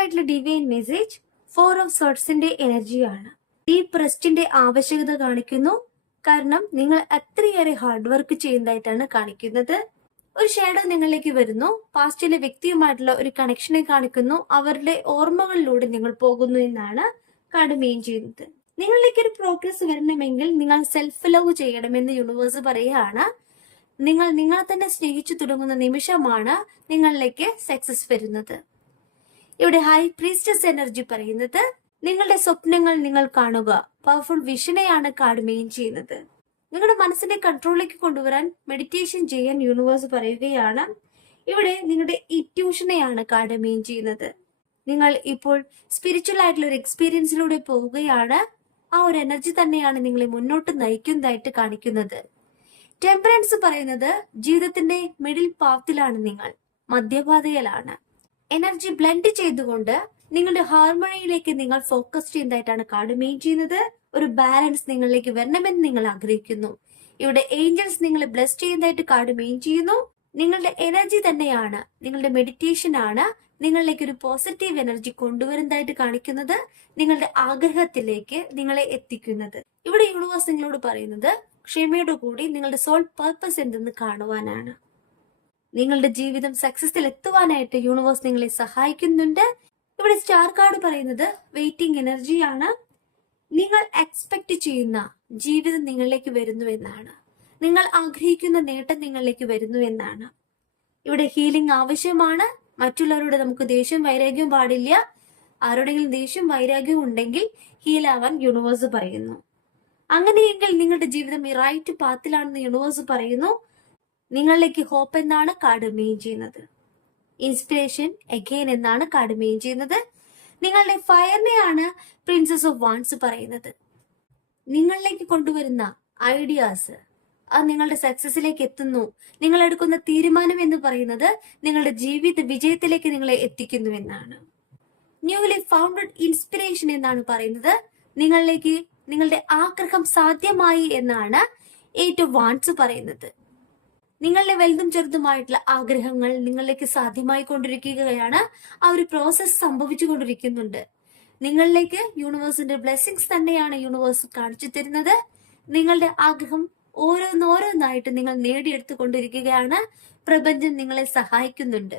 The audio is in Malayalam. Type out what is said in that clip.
ആയിട്ടുള്ള ഡിവൈൻ മെസ്സേജ് 4 ഓഫ് സോർട്സിന്റെ എനർജിയാണ്. ഡീപ് റെസ്റ്റിന്റെ ആവശ്യകത കാണിക്കുന്നു. കാരണം നിങ്ങൾ അത്രയേറെ ഹാർഡ് വർക്ക് ചെയ്യുന്നതായിട്ടാണ് കാണിക്കുന്നത്. ഒരു ഷാഡോ നിങ്ങളിലേക്ക് വരുന്നു. പാസ്റ്റിലെ വ്യക്തിയുമായിട്ടുള്ള ഒരു കണക്ഷനെ കാണിക്കുന്നു. അവരുടെ ഓർമ്മകളിലൂടെ നിങ്ങൾ പോകുന്നു എന്നാണ് കാർഡ് മെയിൻ ചെയ്യുന്നത്. നിങ്ങളിലേക്ക് ഒരു പ്രോഗ്രസ് വരണമെങ്കിൽ നിങ്ങൾ സെൽഫ് ലവ് ചെയ്യണമെന്ന് യൂണിവേഴ്സ് പറയുകയാണ്. നിങ്ങൾ നിങ്ങളെ തന്നെ സ്നേഹിച്ചു തുടങ്ങുന്ന നിമിഷമാണ് നിങ്ങളിലേക്ക് സക്സസ് വരുന്നത്. ഇവിടെ ഹൈ പ്രീസ്റ്റസ് എനർജി പറയുന്നത് നിങ്ങളുടെ സ്വപ്നങ്ങൾ നിങ്ങൾ കാണുക. പവർഫുൾ വിഷനെയാണ് കാർഡ് മെയിൻ ചെയ്യുന്നത്. നിങ്ങളുടെ മനസ്സിനെ കൺട്രോളിലേക്ക് കൊണ്ടുവരാൻ മെഡിറ്റേഷൻ ചെയ്യാൻ യൂണിവേഴ്സ് പറയുകയാണ്. ഇവിടെ നിങ്ങളുടെ ഇൻറ്റ്യൂഷനെയാണ് കാർഡ് മെയിൻ ചെയ്യുന്നത്. നിങ്ങൾ ഇപ്പോൾ സ്പിരിച്വൽ ആയിട്ടുള്ള ഒരു എക്സ്പീരിയൻസിലൂടെ പോവുകയാണ്. ആ ഒരു എനർജി തന്നെയാണ് നിങ്ങളെ മുന്നോട്ട് നയിക്കുന്നതായിട്ട് കാണിക്കുന്നത്. ടെമ്പറൻസ് പറയുന്നത് ജീവിതത്തിന്റെ മിഡിൽ പാത്തിലാണ്, നിങ്ങൾ മധ്യപാതയിലാണ്. എനർജി ബ്ലെൻഡ് ചെയ്തുകൊണ്ട് നിങ്ങളുടെ ഹാർമണിയിലേക്ക് നിങ്ങൾ ഫോക്കസ് ചെയ്യുന്നതായിട്ടാണ് കാർഡ് മെയിൻ ചെയ്യുന്നത്. ഒരു ബാലൻസ് നിങ്ങളിലേക്ക് വരണമെന്ന് നിങ്ങൾ ആഗ്രഹിക്കുന്നു. ഇവിടെ ഏഞ്ചൽസ് നിങ്ങളെ ബ്ലെസ് ചെയ്യുന്നതായിട്ട് കാർഡ് മെയിൻ ചെയ്യുന്നു. നിങ്ങളുടെ എനർജി തന്നെയാണ്, നിങ്ങളുടെ മെഡിറ്റേഷൻ ആണ് നിങ്ങളിലേക്ക് ഒരു പോസിറ്റീവ് എനർജി കൊണ്ടുവരുന്നതായിട്ട് കാണിക്കുന്നത്, നിങ്ങളുടെ ആഗ്രഹത്തിലേക്ക് നിങ്ങളെ എത്തിക്കുന്നത്. ഇവിടെ യൂണിവേഴ്സ് നിങ്ങളോട് പറയുന്നത് ക്ഷമയോടു കൂടി നിങ്ങളുടെ സോൾ പർപ്പസ് എന്തെന്ന് കാണുവാനാണ്. നിങ്ങളുടെ ജീവിതം സക്സസിൽ എത്തുവാനായിട്ട് യൂണിവേഴ്സ് നിങ്ങളെ സഹായിക്കുന്നുണ്ട്. ഇവിടെ സ്റ്റാർ കാർഡ് പറയുന്നത് വെയിറ്റിംഗ് എനർജിയാണ്. നിങ്ങൾ എക്സ്പെക്ട് ചെയ്യുന്ന ജീവിതം നിങ്ങളിലേക്ക് വരുന്നു എന്നാണ്. നിങ്ങൾ ആഗ്രഹിക്കുന്ന നേട്ടം നിങ്ങളിലേക്ക് വരുന്നു എന്നാണ്. ഇവിടെ ഹീലിംഗ് ആവശ്യമാണ്. മറ്റുള്ളവരോട് നമുക്ക് ദേഷ്യം വൈരാഗ്യവും പാടില്ല. ആരോടെങ്കിലും ദേഷ്യം വൈരാഗ്യവും ഉണ്ടെങ്കിൽ ഹീലാവാൻ യൂണിവേഴ്സ് പറയുന്നു. അങ്ങനെയെങ്കിൽ നിങ്ങളുടെ ജീവിതം ഈ റൈറ്റ് പാത്തിലാണെന്ന് യൂണിവേഴ്സ് പറയുന്നു. നിങ്ങളിലേക്ക് ഹോപ്പ് എന്നാണ് കാർഡ് മെയിൻ ചെയ്യുന്നത്. ഇൻസ്പിറേഷൻ അഗെയിൻ എന്നാണ് കാർഡ് മെയിൻ ചെയ്യുന്നത്. നിങ്ങളുടെ ഫയറിനെയാണ് പ്രിൻസസ് ഓഫ് വാൻസ് പറയുന്നത്. നിങ്ങളിലേക്ക് കൊണ്ടുവരുന്ന ഐഡിയാസ് അത് നിങ്ങളുടെ സക്സസിലേക്ക് എത്തുന്നു. നിങ്ങൾ എടുക്കുന്ന തീരുമാനം എന്ന് പറയുന്നത് നിങ്ങളുടെ ജീവിത വിജയത്തിലേക്ക് നിങ്ങളെ എത്തിക്കുന്നു എന്നാണ്. ന്യൂലി ഫൗണ്ടഡ് ഇൻസ്പിറേഷൻ എന്നാണ് പറയുന്നത്. നിങ്ങളിലേക്ക് നിങ്ങളുടെ ആഗ്രഹം സാധ്യമായി എന്നാണ് 8 ഓഫ് വാൻസ് പറയുന്നത്. നിങ്ങളുടെ വലുതും ചെറുതുമായിട്ടുള്ള ആഗ്രഹങ്ങൾ നിങ്ങളിലേക്ക് സാധ്യമായി കൊണ്ടിരിക്കുകയാണ്. ആ ഒരു പ്രോസസ് സംഭവിച്ചു കൊണ്ടിരിക്കുന്നുണ്ട്. നിങ്ങളിലേക്ക് യൂണിവേഴ്സിന്റെ ബ്ലെസ്സിങ്സ് തന്നെയാണ് യൂണിവേഴ്സ് കാണിച്ചു തരുന്നത്. നിങ്ങളുടെ ആഗ്രഹം ഓരോന്നോരോന്നായിട്ട് നിങ്ങൾ നേടിയെടുത്തു കൊണ്ടിരിക്കുകയാണ്. പ്രപഞ്ചം നിങ്ങളെ സഹായിക്കുന്നുണ്ട്.